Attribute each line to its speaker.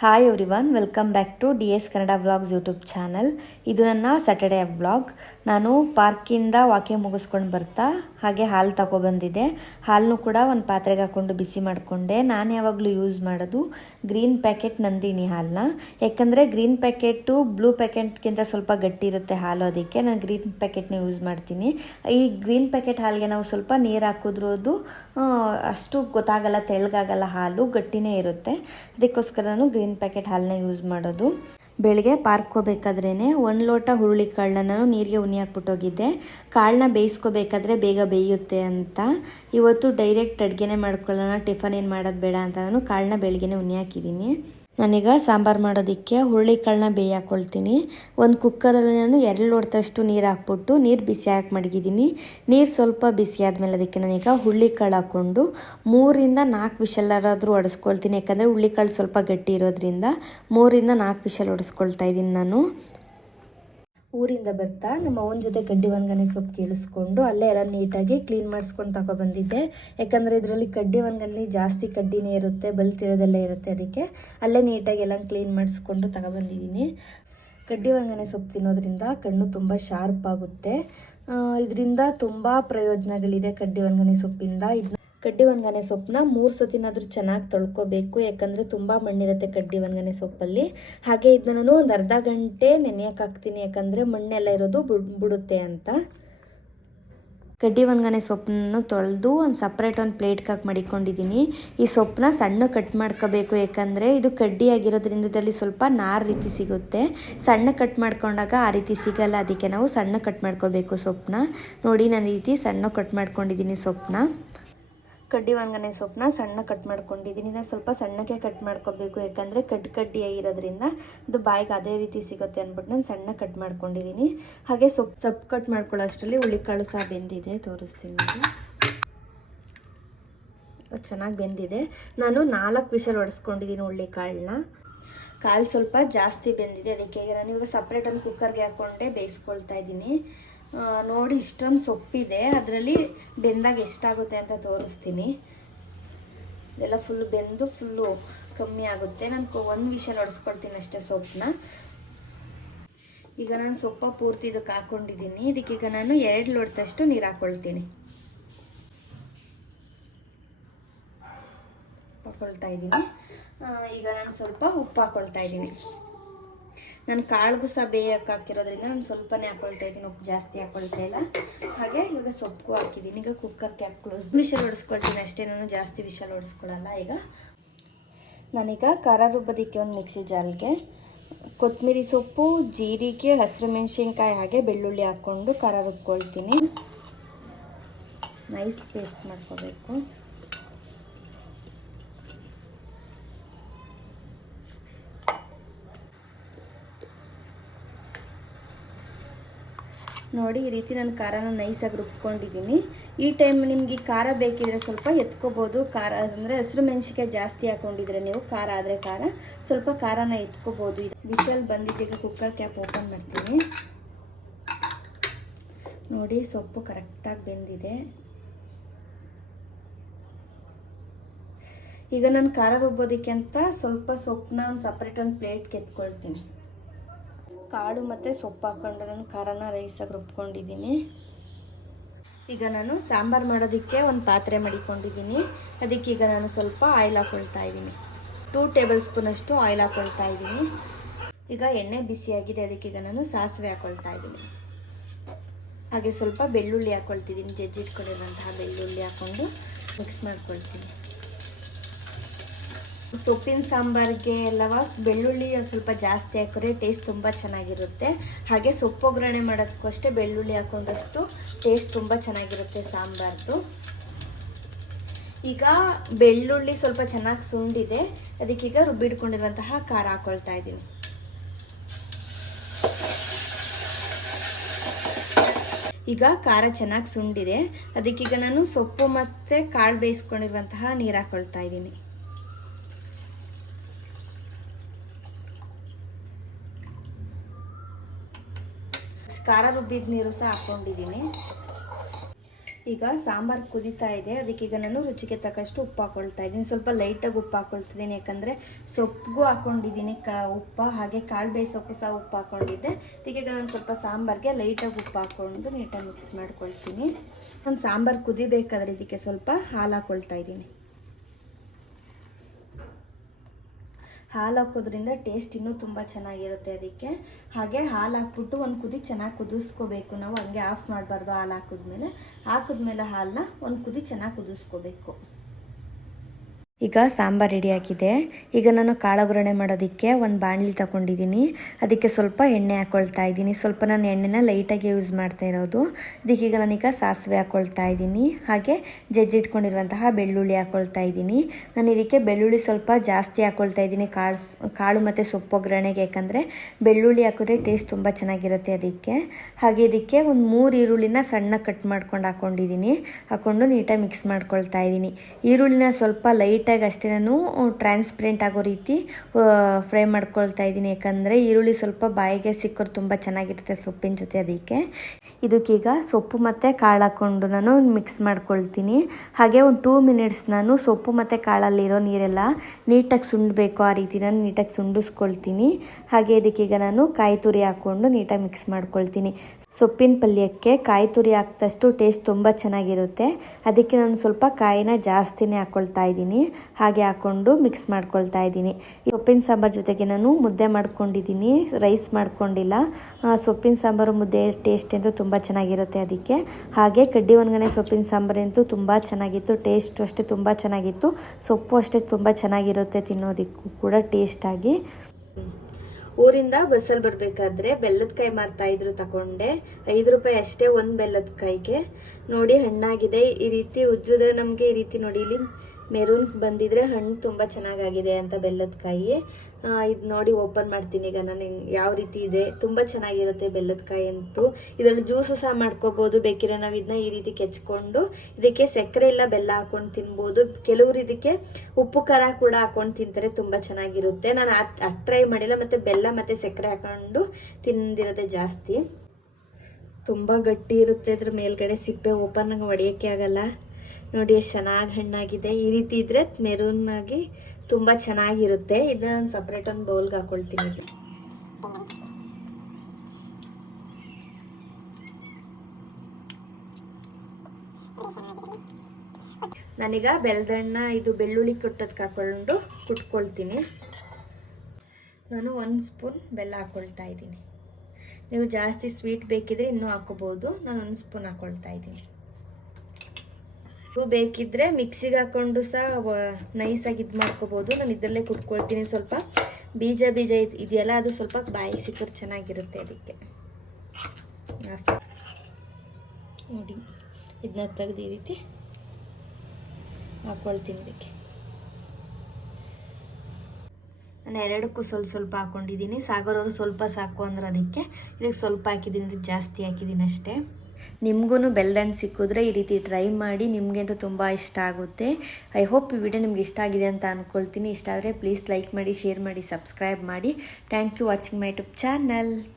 Speaker 1: Hi everyone welcome back to D S Kannada vlogs YouTube channel ಇದು ನನ್ನ Saturday vlog ನಾನು ಪಾರ್ಕಿಂದ walking ಮುಗಿಸ್ಕೊಂಡು ಬರ್ತಾ ಹಾಗೆ ಹಾಲು ತಗೊಬಂದಿದ್ದೆ ಹಾಲನ್ನು ಕೂಡ ಒಂದು ಪಾತ್ರೆಗೆ ಹಾಕ್ಕೊಂಡು ಬಿಸಿ ಮಾಡಿಕೊಂಡೆ. ನಾನು ಯಾವಾಗಲೂ ಯೂಸ್ ಮಾಡೋದು ಗ್ರೀನ್ ಪ್ಯಾಕೆಟ್ ನಂದಿನಿ ಹಾಲನ್ನ ಯಾಕಂದರೆ ಗ್ರೀನ್ ಪ್ಯಾಕೆಟು ಬ್ಲೂ ಪ್ಯಾಕೆಟ್ಗಿಂತ ಸ್ವಲ್ಪ ಗಟ್ಟಿ ಇರುತ್ತೆ ಹಾಲು ಅದಕ್ಕೆ. ನಾನು ಗ್ರೀನ್ ಪ್ಯಾಕೆಟ್ನ ಯೂಸ್ ಮಾಡ್ತೀನಿ. ಈ ಗ್ರೀನ್ ಪ್ಯಾಕೆಟ್ ಹಾಲಿಗೆ ನಾವು ಸ್ವಲ್ಪ ನೀರು ಹಾಕಿದ್ರು ಅದು ಅಷ್ಟು ಗೊತ್ತಾಗಲ್ಲ ತೆಳ್ಳಗಾಗಲ್ಲ ಹಾಲು, ಗಟ್ಟಿನೇ ಇರುತ್ತೆ. ಅದಕ್ಕೋಸ್ಕರ ನಾನು ಗ್ರೀನ್ ಪ್ಯಾಕೆಟ್ ಹಾಲನ್ನ ಯೂಸ್ ಮಾಡೋದು. ಬೆಳಗ್ಗೆ ಪಾರ್ಕೋಬೇಕಾದ್ರೇ ಒಂದು ಲೋಟ ಹುರುಳಿ ಕಾಳನ್ನ ನಾನು ನೀರಿಗೆ ಉನಿ ಹಾಕ್ಬಿಟ್ಟೋಗಿದ್ದೆ ಕಾಳನ್ನ ಬೇಯಿಸ್ಕೋಬೇಕಾದ್ರೆ ಬೇಗ ಬೇಯುತ್ತೆ ಅಂತ. ಇವತ್ತು ಡೈರೆಕ್ಟ್ ಅಡುಗೆನೇ ಮಾಡ್ಕೊಳ್ಳೋಣ, ಟಿಫನ್ ಏನು ಮಾಡೋದು ಬೇಡ ಅಂತ ನಾನು ಕಾಳನ್ನ ಬೆಳಗ್ಗೆನೇ ಉನಿ ಹಾಕಿದ್ದೀನಿ ನಾನೀಗ ಸಾಂಬಾರು ಮಾಡೋದಕ್ಕೆ ಹುರುಳಿಕಾಳನ್ನ ಕಾಳನ್ನ ಬೇಯಿ ಹಾಕ್ಕೊಳ್ತೀನಿ ಒಂದು ಕುಕ್ಕರಲ್ಲಿ ನಾನು ಎರಡು ಲೋಟದಷ್ಟು ನೀರು ಹಾಕ್ಬಿಟ್ಟು ನೀರು ಬಿಸಿ ಹಾಕಿ ಮಡಗಿದ್ದೀನಿ. ನೀರು ಸ್ವಲ್ಪ ಬಿಸಿ ಆದಮೇಲೆ ಅದಕ್ಕೆ ನಾನೀಗ ಹುರುಳಿಕಾಳು ಹಾಕ್ಕೊಂಡು ಮೂರಿಂದ ನಾಲ್ಕು ವಿಷಲ್ಲಾರಾದರೂ ಹೊಡೆಸ್ಕೊಳ್ತೀನಿ ಯಾಕಂದರೆ ಹುರುಳಿಕಾಳು ಸ್ವಲ್ಪ ಗಟ್ಟಿ ಇರೋದ್ರಿಂದ ಮೂರಿಂದ ನಾಲ್ಕು ವಿಷಲ್ ಹೊಡೆಸ್ಕೊಳ್ತಾ ಇದ್ದೀನಿ ನಾನು. ಊರಿಂದ ಬರ್ತಾ ನಮ್ಮ ಅವನ ಜೊತೆ ಕಡ್ಡಿ ಒಣಗನೆ ಸೊಪ್ಪು ಕೇಳಿಸ್ಕೊಂಡು ಅಲ್ಲೇ ಎಲ್ಲ ನೀಟಾಗಿ ಕ್ಲೀನ್ ಮಾಡಿಸ್ಕೊಂಡು ತಗೊಬಂದಿದ್ದೆ ಯಾಕಂದರೆ ಇದರಲ್ಲಿ ಕಡ್ಡಿ ಒಣಗನೆ ಜಾಸ್ತಿ ಕಡ್ಡಿನೇ ಇರುತ್ತೆ ಬಲ್ತಿರೋದೆಲ್ಲ ಇರುತ್ತೆ ಅದಕ್ಕೆ. ಅಲ್ಲೇ ನೀಟಾಗಿ ಎಲ್ಲ ಕ್ಲೀನ್ ಮಾಡಿಸ್ಕೊಂಡು ತಗೊಬಂದಿದ್ದೀನಿ ಕಡ್ಡಿ ಒಣಗನೆ ಸೊಪ್ಪು ತಿನ್ನೋದ್ರಿಂದ ಕಣ್ಣು ತುಂಬ ಶಾರ್ಪ್ ಆಗುತ್ತೆ. ಇದರಿಂದ ತುಂಬ ಪ್ರಯೋಜನಗಳಿದೆ ಕಡ್ಡಿ ಒಣಗನೆ ಸೊಪ್ಪಿಂದ. ಇದನ್ನ ಕಡ್ಡಿ ಒಣಗನೆ ಸೊಪ್ಪನ್ನ ಮೂರು ಸತಿನಾದರೂ ಚೆನ್ನಾಗಿ ತೊಳ್ಕೊಬೇಕು, ಯಾಕಂದರೆ ತುಂಬ ಮಣ್ಣಿರುತ್ತೆ ಕಡ್ಡಿ ಒಣಗನೆ ಸೊಪ್ಪಲ್ಲಿ. ಹಾಗೆ ಇದನ್ನ ನಾನು ಒಂದು ಅರ್ಧ ಗಂಟೆ ನೆನೆಯಕ್ಕೆ ಹಾಕ್ತೀನಿ, ಯಾಕಂದರೆ ಮಣ್ಣೆಲ್ಲ ಇರೋದು ಬುಡ್, ಬಿಡುತ್ತೆ ಅಂತ. ಕಡ್ಡಿ ಒಣಗನೆ ಸೊಪ್ಪನ್ನು ತೊಳೆದು ಒಂದು ಸಪ್ರೇಟ್ ಒಂದು ಪ್ಲೇಟ್ಗೆ ಹಾಕಿ ಮಡಿಕೊಂಡಿದ್ದೀನಿ ಈ ಸೊಪ್ಪನ್ನ ಸಣ್ಣ ಕಟ್ ಮಾಡ್ಕೋಬೇಕು, ಯಾಕಂದರೆ ಇದು ಕಡ್ಡಿ ಇದರಲ್ಲಿ ಸ್ವಲ್ಪ ನಾರು ರೀತಿ ಸಿಗುತ್ತೆ. ಸಣ್ಣ ಕಟ್ ಮಾಡ್ಕೊಂಡಾಗ ಆ ರೀತಿ ಸಿಗಲ್ಲ, ಅದಕ್ಕೆ ನಾವು ಸಣ್ಣ ಕಟ್ ಮಾಡ್ಕೋಬೇಕು ಸೊಪ್ಪನ್ನ. ನೋಡಿ, ನಾನು ರೀತಿ ಸಣ್ಣ ಕಟ್ ಮಾಡ್ಕೊಂಡಿದ್ದೀನಿ ಸೊಪ್ಪನ್ನ. ಕಡ್ಡಿ ಒಣಗನೆ ಸೊಪ್ಪನ್ನ ಸಣ್ಣ ಕಟ್ ಮಾಡ್ಕೊಂಡಿದ್ದೀನಿ. ಇದನ್ನು ಸ್ವಲ್ಪ ಸಣ್ಣಕ್ಕೆ ಕಟ್ ಮಾಡ್ಕೋಬೇಕು. ಯಾಕಂದರೆ ಕಡ್ಡಿ ಕಡ್ಡಿ ಇರೋದ್ರಿಂದ ಅದು ಬಾಯಿಗೆ ಅದೇ ರೀತಿ ಸಿಗುತ್ತೆ ಅಂದ್ಬಿಟ್ಟು ನಾನು ಸಣ್ಣ ಕಟ್ ಮಾಡ್ಕೊಂಡಿದ್ದೀನಿ. ಹಾಗೆ ಸೊಪ್ಪು ಸೊಪ್ಪು ಕಟ್ ಮಾಡ್ಕೊಳ್ಳೋ ಅಷ್ಟರಲ್ಲಿ ಹುಳಿಕಾಳು ಸಹ ಬೆಂದಿದೆ. ತೋರಿಸ್ತೀನಿ ಚೆನ್ನಾಗಿ ಬೆಂದಿದೆ. ನಾನು ನಾಲ್ಕು ವಿಷಲ್ ಹೊಡೆಸ್ಕೊಂಡಿದ್ದೀನಿ ಹುಳ್ಳಿಕಾಳನ್ನ ಕಾಳು ಸ್ವಲ್ಪ ಜಾಸ್ತಿ ಬೆಂದಿದೆ. ಅದಕ್ಕೆ ನಾನು ಇವಾಗ ಸಪ್ರೇಟ್ ಒಂದು ಕುಕ್ಕರ್ಗೆ ಹಾಕ್ಕೊಂಡೆ ಬೇಯಿಸ್ಕೊಳ್ತಾ ಇದ್ದೀನಿ. ನೋಡಿ ಇಷ್ಟೊಂದು ಸೊಪ್ಪಿದೆ. ಅದರಲ್ಲಿ ಬೆಂದಾಗ ಎಷ್ಟಾಗುತ್ತೆ ಅಂತ ತೋರಿಸ್ತೀನಿ. ಇದೆಲ್ಲ ಫುಲ್ ಬೆಂದು ಫುಲ್ಲು ಕಮ್ಮಿ ಆಗುತ್ತೆ. ನಾನು ಒಂದು ವಿಷಲ್ ಹೊಡೆಸ್ಕೊಳ್ತೀನಿ ಅಷ್ಟೇ ಸೊಪ್ಪನ್ನ ಈಗ ನಾನು ಸೊಪ್ಪ ಪೂರ್ತಿ ಇದಕ್ಕೆ ಹಾಕ್ಕೊಂಡಿದ್ದೀನಿ ಇದಕ್ಕೀಗ ನಾನು ಎರಡು ಲೋಟದಷ್ಟು ನೀರು ಹಾಕ್ಕೊಳ್ತೀನಿ ಹಾಕ್ಕೊಳ್ತಾ ಇದ್ದೀನಿ ಈಗ ನಾನು ಸ್ವಲ್ಪ ಉಪ್ಪು ಹಾಕ್ಕೊಳ್ತಾ ಇದ್ದೀನಿ ನಾನು ಕಾಳಿಗೂ ಸಹ ಬೇಯಕ್ಕೆ ಹಾಕಿರೋದ್ರಿಂದ ನಾನು ಸ್ವಲ್ಪನೇ ಹಾಕೊಳ್ತಾ ಇದ್ದೀನಿ, ಉಪ್ಪು ಜಾಸ್ತಿ ಹಾಕೊಳ್ತಾ ಇಲ್ಲ. ಹಾಗೆ ಇವಾಗ ಸೊಪ್ಪು ಹಾಕಿದ್ದೀನಿ. ಈಗ ಕುಕ್ಕರ್ ಕ್ಯಾಪ್ ಕ್ಲೋಸ್ ವಿಷಲ್ ಹೊಡಿಸ್ಕೊಳ್ತೀನಿ ಅಷ್ಟೇ ನಾನು ಜಾಸ್ತಿ ವಿಷಲ್ ಹೊಡೆಸ್ಕೊಳ್ಳಲ್ಲ ಈಗ. ನಾನೀಗ ಖಾರ ರುಬ್ಬೋದಕ್ಕೆ ಒಂದು ಮಿಕ್ಸಿ ಜಾರಿಗೆ ಕೊತ್ತಂಬರಿ ಸೊಪ್ಪು, ಜೀರಿಗೆ, ಹಸಿರು ಮೆಣಸಿನ್ಕಾಯಿ ಹಾಗೆ ಬೆಳ್ಳುಳ್ಳಿ ಹಾಕ್ಕೊಂಡು ಖಾರ ರುಬ್ಕೊಳ್ತೀನಿ. ನೈಸ್ ಪೇಸ್ಟ್ ಮಾಡ್ಕೋಬೇಕು. ನೋಡಿ, ಈ ರೀತಿ ನಾನು ಖಾರನ ನೈಸಾಗಿ ರುಬ್ಕೊಂಡಿದ್ದೀನಿ. ಈ ಟೈಮ್ ನಿಮಗೆ ಖಾರ ಬೇಕಿದ್ರೆ ಸ್ವಲ್ಪ ಎತ್ಕೋಬೋದು. ಖಾರ ಅಂದರೆ ಹಸಿರು ಮೆಣಸಿನ್ಕಾಯಿ ಜಾಸ್ತಿ ಹಾಕೊಂಡಿದ್ರೆ ನೀವು ಖಾರ ಆದರೆ ಖಾರ, ಸ್ವಲ್ಪ ಖಾರನ ಎತ್ಕೋಬೋದು. ಇದು ವಿಷಲ್ ಬಂದಿದ್ದೀಗ ಕುಕ್ಕರ್ ಕ್ಯಾಪ್ ಓಪನ್ ಮಾಡ್ತೀನಿ. ನೋಡಿ, ಸೊಪ್ಪು ಕರೆಕ್ಟಾಗಿ ಬೆಂದಿದೆ. ಈಗ ನಾನು ಖಾರ ರುಬ್ಬೋದಕ್ಕೆ ಅಂತ ಸ್ವಲ್ಪ ಸೊಪ್ಪನ್ನ ಒಂದು ಸಪ್ರೇಟ್ ಒಂದು ಪ್ಲೇಟ್ಗೆ ಎತ್ಕೊಳ್ತೀನಿ. ಕಾಳು ಮತ್ತು ಸೊಪ್ಪು ಹಾಕ್ಕೊಂಡು ನಾನು ಖಾರನ ರೈಸಾಗಿ ರುಬ್ಕೊಂಡಿದ್ದೀನಿ. ಈಗ ನಾನು ಸಾಂಬಾರು ಮಾಡೋದಕ್ಕೆ ಒಂದು ಪಾತ್ರೆ ಮಡಿಕೊಂಡಿದ್ದೀನಿ. ಅದಕ್ಕೀಗ ನಾನು ಸ್ವಲ್ಪ ಆಯಿಲ್ ಹಾಕ್ಕೊಳ್ತಾ ಇದ್ದೀನಿ. ಟೂ ಟೇಬಲ್ ಸ್ಪೂನಷ್ಟು ಆಯಿಲ್ ಹಾಕ್ಕೊಳ್ತಾ ಇದ್ದೀನಿ. ಈಗ ಎಣ್ಣೆ ಬಿಸಿಯಾಗಿದೆ ಅದಕ್ಕೀಗ ನಾನು ಸಾಸಿವೆ ಹಾಕ್ಕೊಳ್ತಾ ಇದ್ದೀನಿ. ಹಾಗೆ ಸ್ವಲ್ಪ ಬೆಳ್ಳುಳ್ಳಿ ಹಾಕ್ಕೊಳ್ತಿದ್ದೀನಿ ಜಜ್ಜಿಟ್ಕೊಂಡಿರುವಂತಹ ಬೆಳ್ಳುಳ್ಳಿ ಹಾಕ್ಕೊಂಡು ಮಿಕ್ಸ್ ಮಾಡ್ಕೊಳ್ತೀನಿ. ಸೊಪ್ಪಿನ ಸಾಂಬಾರಿಗೆ ಎಲ್ಲವ ಬೆಳ್ಳುಳ್ಳಿ ಸ್ವಲ್ಪ ಜಾಸ್ತಿ ಹಾಕಿದ್ರೆ ಟೇಸ್ಟ್ ತುಂಬ ಚೆನ್ನಾಗಿರುತ್ತೆ. ಹಾಗೆ ಸೊಪ್ಪು ಒಗ್ಗರಣೆ ಮಾಡೋದಕ್ಕೂ ಅಷ್ಟೇ ಬೆಳ್ಳುಳ್ಳಿ ಹಾಕೊಂಡಷ್ಟು ಟೇಸ್ಟ್ ತುಂಬ ಚೆನ್ನಾಗಿರುತ್ತೆ ಸಾಂಬಾರ್ದು. ಈಗ ಬೆಳ್ಳುಳ್ಳಿ ಸ್ವಲ್ಪ ಚೆನ್ನಾಗಿ ಸುಂಡಿದೆ. ಅದಕ್ಕೀಗ ರುಬ್ಬಿಡ್ಕೊಂಡಿರುವಂತಹ ಖಾರ ಹಾಕೊಳ್ತಾ ಇದ್ದೀನಿ. ಈಗ ಖಾರ ಚೆನ್ನಾಗಿ ಸುಂಡಿದೆ. ಅದಕ್ಕೀಗ ನಾನು ಸೊಪ್ಪು ಮತ್ತು ಕಾಳು ಬೇಯಿಸ್ಕೊಂಡಿರುವಂತಹ ನೀರು ಹಾಕೊಳ್ತಾ ಇದ್ದೀನಿ. ಖಾರ ರುಬ್ಬಿದ ನೀರು ಸಹ ಹಾಕ್ಕೊಂಡಿದ್ದೀನಿ. ಈಗ ಸಾಂಬಾರು ಕುದೀತಾ ಇದೆ. ಅದಕ್ಕೆ ಈಗ ನಾನು ರುಚಿಗೆ ತಕ್ಕಷ್ಟು ಉಪ್ಪು ಹಾಕೊಳ್ತಾ ಇದ್ದೀನಿ. ಸ್ವಲ್ಪ ಲೈಟಾಗಿ ಉಪ್ಪು ಹಾಕೊಳ್ತಿದ್ದೀನಿ. ಯಾಕಂದರೆ ಸೊಪ್ಪಿಗೂ ಹಾಕೊಂಡಿದ್ದೀನಿ. ಕ, ಉಪ್ಪು, ಹಾಗೆ ಕಾಳು ಬೇಯಿಸೋಕ್ಕೂ ಸಹ ಉಪ್ಪು ಅದಕ್ಕೆ ಈಗ ನಾನು ಸ್ವಲ್ಪ ಸಾಂಬಾರಿಗೆ ಲೈಟಾಗಿ ಉಪ್ಪು ಹಾಕ್ಕೊಂಡು ನೀಟಾಗಿ ಮಿಕ್ಸ್ ಮಾಡ್ಕೊಳ್ತೀನಿ. ನಾನು ಸಾಂಬಾರು ಕುದಿಬೇಕಾದ್ರೆ ಇದಕ್ಕೆ ಸ್ವಲ್ಪ ಹಾಲು ಹಾಕ್ಕೊಳ್ತಾ ಇದ್ದೀನಿ. ಹಾಲು ಹಾಕೋದ್ರಿಂದ ಟೇಸ್ಟ್ ಇನ್ನೂ ತುಂಬ ಚೆನ್ನಾಗಿರುತ್ತೆ ಅದಕ್ಕೆ. ಹಾಗೆ ಹಾಲು ಹಾಕ್ಬಿಟ್ಟು ಒಂದು ಕುದಿ ಚೆನ್ನಾಗಿ ಕುದಿಸ್ಕೋಬೇಕು. ನಾವು ಹಂಗೆ ಆಫ್ ಮಾಡಬಾರ್ದು ಹಾಲು ಹಾಕಿದ್ಮೇಲೆ. ಹಾಕಿದ್ಮೇಲೆ ಹಾಲನ್ನ ಒಂದು ಕುದಿ ಚೆನ್ನಾಗಿ ಕುದಿಸ್ಕೋಬೇಕು. ಈಗ ಸಾಂಬಾರು ರೆಡಿ ಆಗಿದೆ. ಈಗ ನಾನು ಕಾಳೊಗ್ಗರಣೆ ಮಾಡೋದಕ್ಕೆ ಒಂದು ಬಾಣಲಿ ತಗೊಂಡಿದ್ದೀನಿ ಅದಕ್ಕೆ ಸ್ವಲ್ಪ ಎಣ್ಣೆ ಹಾಕ್ಕೊಳ್ತಾ ಇದ್ದೀನಿ. ಸ್ವಲ್ಪ ನಾನು ಎಣ್ಣೆನ ಲೈಟಾಗಿ ಯೂಸ್ ಮಾಡ್ತಾ ಇರೋದು. ಅದಕ್ಕೆ ಈಗ ನಾನೀಗ ಸಾಸಿವೆ ಹಾಕ್ಕೊಳ್ತಾ ಇದ್ದೀನಿ. ಹಾಗೆ ಜಜ್ಜಿ ಇಟ್ಕೊಂಡಿರುವಂತಹ ಬೆಳ್ಳುಳ್ಳಿ ಹಾಕ್ಕೊಳ್ತಾ ಇದ್ದೀನಿ. ನಾನು ಇದಕ್ಕೆ ಬೆಳ್ಳುಳ್ಳಿ ಸ್ವಲ್ಪ ಜಾಸ್ತಿ ಹಾಕ್ಕೊಳ್ತಾ ಇದ್ದೀನಿ. ಕಾಳು ಕಾಳು ಮತ್ತು ಸೊಪ್ಪು ಒಗ್ಗರಣೆಗೆ. ಯಾಕಂದರೆ ಬೆಳ್ಳುಳ್ಳಿ ಹಾಕಿದ್ರೆ ಟೇಸ್ಟ್ ತುಂಬ ಚೆನ್ನಾಗಿರುತ್ತೆ ಅದಕ್ಕೆ. ಹಾಗೆ ಇದಕ್ಕೆ ಒಂದು ಮೂರು ಈರುಳ್ಳಿನ ಸಣ್ಣ ಕಟ್ ಮಾಡ್ಕೊಂಡು ಹಾಕ್ಕೊಂಡಿದ್ದೀನಿ ಹಾಕ್ಕೊಂಡು ನೀಟಾಗಿ ಮಿಕ್ಸ್ ಮಾಡ್ಕೊಳ್ತಾ ಇದ್ದೀನಿ. ಈರುಳ್ಳಿನ ಸ್ವಲ್ಪ ಲೈಟಾಗಿ ಅಷ್ಟೇ ನಾನು ಟ್ರಾನ್ಸ್ಪರೆಂಟ್ ಆಗೋ ರೀತಿ ಫ್ರೈ ಮಾಡ್ಕೊಳ್ತಾ ಇದ್ದೀನಿ. ಯಾಕಂದರೆ ಈರುಳ್ಳಿ ಸ್ವಲ್ಪ ಬಾಯಿಗೆ ಸಿಕ್ಕೋರು ತುಂಬ ಚೆನ್ನಾಗಿರುತ್ತೆ ಸೊಪ್ಪಿನ ಜೊತೆ ಅದಕ್ಕೆ. ಇದಕ್ಕೀಗ ಸೊಪ್ಪು ಮತ್ತು ಕಾಳು ಹಾಕ್ಕೊಂಡು ನಾನು ಮಿಕ್ಸ್ ಮಾಡ್ಕೊಳ್ತೀನಿ. ಹಾಗೆ ಒಂದು ಟೂ ಮಿನಿಟ್ಸ್ ನಾನು ಸೊಪ್ಪು ಮತ್ತು ಕಾಳಲ್ಲಿರೋ ನೀರೆಲ್ಲ ನೀಟಾಗಿ ಸುಂಡಬೇಕು ಆ ರೀತಿ ನಾನು ನೀಟಾಗಿ ಸುಂಡಿಸ್ಕೊಳ್ತೀನಿ. ಹಾಗೆ ಇದಕ್ಕೀಗ ನಾನು ಕಾಯಿ ತುರಿ ಹಾಕ್ಕೊಂಡು ನೀಟಾಗಿ ಮಿಕ್ಸ್ ಮಾಡ್ಕೊಳ್ತೀನಿ. ಸೊಪ್ಪಿನ ಪಲ್ಯಕ್ಕೆ ಕಾಯಿ ತುರಿ ಹಾಕಿದಷ್ಟು ಟೇಸ್ಟ್ ತುಂಬ ಚೆನ್ನಾಗಿರುತ್ತೆ. ಅದಕ್ಕೆ ನಾನು ಸ್ವಲ್ಪ ಕಾಯಿನ ಜಾಸ್ತಿನೇ ಹಾಕ್ಕೊಳ್ತಾ ಇದ್ದೀನಿ. ಹಾಗೆ ಹಾಕ್ಕೊಂಡು ಮಿಕ್ಸ್ ಮಾಡ್ಕೊಳ್ತಾ ಇದ್ದೀನಿ. ಈ ಸೊಪ್ಪಿನ ಸಾಂಬಾರು ಜೊತೆಗೆ ನಾನು ಮುದ್ದೆ ಮಾಡ್ಕೊಂಡಿದ್ದೀನಿ. ರೈಸ್ ಮಾಡ್ಕೊಂಡಿಲ್ಲ. ಸೊಪ್ಪಿನ ಸಾಂಬಾರು ಮುದ್ದೆ ಟೇಸ್ಟ್ ಅಂತೂ ತುಂಬ ಚೆನ್ನಾಗಿರುತ್ತೆ ಅದಕ್ಕೆ. ಹಾಗೆ ಕಡ್ಡಿ ಒಣಗನೆ ಸೊಪ್ಪಿನ ಸಾಂಬಾರಂತೂ ತುಂಬ ಚೆನ್ನಾಗಿತ್ತು. ಟೇಸ್ಟ್ ಅಷ್ಟೇ ತುಂಬ ಚೆನ್ನಾಗಿತ್ತು. ಸೊಪ್ಪು ಅಷ್ಟೇ ತುಂಬ ಚೆನ್ನಾಗಿರುತ್ತೆ ತಿನ್ನೋದಕ್ಕೂ ಕೂಡ ಟೇಸ್ಟಾಗಿ ಊರಿಂದ ಬಸ್ಸಲ್ಲಿ ಬರಬೇಕಾದ್ರೆ ಬೆಲ್ಲದ ಕಾಯಿ ಮಾರ್ತಾ ಇದ್ರು ತಗೊಂಡೆ. ಐದು ರೂಪಾಯಿ ಅಷ್ಟೇ ಒಂದು ಬೆಲ್ಲದ ಕಾಯಿಗೆ ನೋಡಿ ಹಣ್ಣಾಗಿದೆ. ಈ ರೀತಿ ಉಜ್ಜಿದ್ರೆ ನಮಗೆ ಈ ರೀತಿ ನೋಡಿ ಇಲ್ಲಿ ಮೆರೂನ್ ಬಂದಿದ್ರೆ ಹಣ್ಣು ತುಂಬ ಚೆನ್ನಾಗಾಗಿದೆ ಅಂತ ಬೆಲ್ಲದ ಕಾಯಿ ಇದು ನೋಡಿ ಓಪನ್ ಮಾಡ್ತೀನಿ ಈಗ ನಾನು ಯಾವ ರೀತಿ ಇದೆ. ತುಂಬ ಚೆನ್ನಾಗಿರುತ್ತೆ ಬೆಲ್ಲದ ಕಾಯಿ ಅಂತೂ. ಇದರಲ್ಲಿ ಜ್ಯೂಸು ಸಹ ಮಾಡ್ಕೋಬೋದು. ಬೇಕಿದ್ರೆ ನಾವು ಇದನ್ನ ಈ ರೀತಿ ಕೆಚ್ಕೊಂಡು, ಇದಕ್ಕೆ ಸಕ್ಕರೆ ಇಲ್ಲ, ಬೆಲ್ಲ ಹಾಕೊಂಡು ತಿನ್ಬೋದು. ಕೆಲವರು ಇದಕ್ಕೆ ಉಪ್ಪು, ಖಾರ ಕೂಡ ಹಾಕೊಂಡು ತಿಂತಾರೆ. ತುಂಬ ಚೆನ್ನಾಗಿರುತ್ತೆ. ನಾನು ಅದು ಟ್ರೈ ಮಾಡಿಲ್ಲ. ಮತ್ತು ಬೆಲ್ಲ ಮತ್ತು ಸಕ್ಕರೆ ಹಾಕೊಂಡು ತಿಂದಿರೋದೇ ಜಾಸ್ತಿ. ತುಂಬ ಗಟ್ಟಿ ಇರುತ್ತೆ ಅದ್ರ ಮೇಲ್ಗಡೆ ಸಿಪ್ಪೆ ಓಪನ್ ಹೊಡಿಯೋಕ್ಕೆ ಆಗಲ್ಲ. ನೋಡಿ ಎಷ್ಟು ಚೆನ್ನಾಗಿ ಹಣ್ಣಾಗಿದೆ. ಈ ರೀತಿ ಇದ್ರೆ ಮೆರೂನ್ ಆಗಿ ತುಂಬ ಚೆನ್ನಾಗಿರುತ್ತೆ. ಇದನ್ನ ನಾನು ಸಪ್ರೇಟ್ ಒಂದು ಬೌಲ್ಗೆ ಹಾಕೊಳ್ತೀನಿ. ನಾನೀಗ ಬೆಲ್ದಣ್ಣ ಇದು ಬೆಳ್ಳುಳ್ಳಿ ಕೊಟ್ಟೋದಕ್ಕೆ ಹಾಕೊಂಡು ಕುಟ್ಕೊಳ್ತೀನಿ. ನಾನು ಒಂದು ಸ್ಪೂನ್ ಬೆಲ್ಲ ಹಾಕ್ಕೊಳ್ತಾ ಇದ್ದೀನಿ. ನೀವು ಜಾಸ್ತಿ ಸ್ವೀಟ್ ಬೇಕಿದ್ರೆ ಇನ್ನೂ ಹಾಕೋಬೋದು ನಾನು ಒಂದು ಸ್ಪೂನ್ ಹಾಕ್ಕೊಳ್ತಾ ಇದ್ದೀನಿ. ಇವು ಬೇಕಿದ್ರೆ ಮಿಕ್ಸಿಗೆ ಹಾಕೊಂಡು ಸಹ ನೈಸಾಗಿ ಇದು ಮಾಡ್ಕೋಬೋದು. ನಾನು ಇದರಲ್ಲೇ ಕುಟ್ಕೊಳ್ತೀನಿ ಸ್ವಲ್ಪ. ಬೀಜ ಬೀಜ ಇದ್- ಇದೆಯಲ್ಲ, ಅದು ಸ್ವಲ್ಪ ಬಾಯಿ ಸಿಕ್ಕರೆ ಚೆನ್ನಾಗಿರುತ್ತೆ ಅದಕ್ಕೆ. ನೋಡಿ ಇದನ್ನ ತೆಗೆದು ಈ ರೀತಿ ಹಾಕ್ಕೊಳ್ತೀನಿ ಇದಕ್ಕೆ. ನಾನು ಎರಡಕ್ಕೂ ಸ್ವಲ್ಪ ಸ್ವಲ್ಪ ಹಾಕ್ಕೊಂಡಿದ್ದೀನಿ ಸಾಗರವರು ಸ್ವಲ್ಪ ಸಾಕು ಅಂದ್ರೆ ಅದಕ್ಕೆ. ಇದಕ್ಕೆ ಸ್ವಲ್ಪ ಹಾಕಿದ್ದೀನಿ ಇದಕ್ಕೆ ಜಾಸ್ತಿ ಹಾಕಿದ್ದೀನಿ ಅಷ್ಟೇ. ನಿಮಗೂ ಬೆಲ್ದಣ್ಣು ಸಿಕ್ಕಿದ್ರೆ ಈ ರೀತಿ ಟ್ರೈ ಮಾಡಿ ನಿಮಗಂತೂ ತುಂಬ ಇಷ್ಟ ಆಗುತ್ತೆ. ಐ ಹೋಪ್ ಈ ವಿಡಿಯೋ ನಿಮ್ಗೆ ಇಷ್ಟ ಆಗಿದೆ ಅಂತ ಅಂದ್ಕೊಳ್ತೀನಿ ಇಷ್ಟ ಆದರೆ ಪ್ಲೀಸ್ ಲೈಕ್ ಮಾಡಿ ಶೇರ್ ಮಾಡಿ ಸಬ್ಸ್ಕ್ರೈಬ್ ಮಾಡಿ. Thank you watching my YouTube channel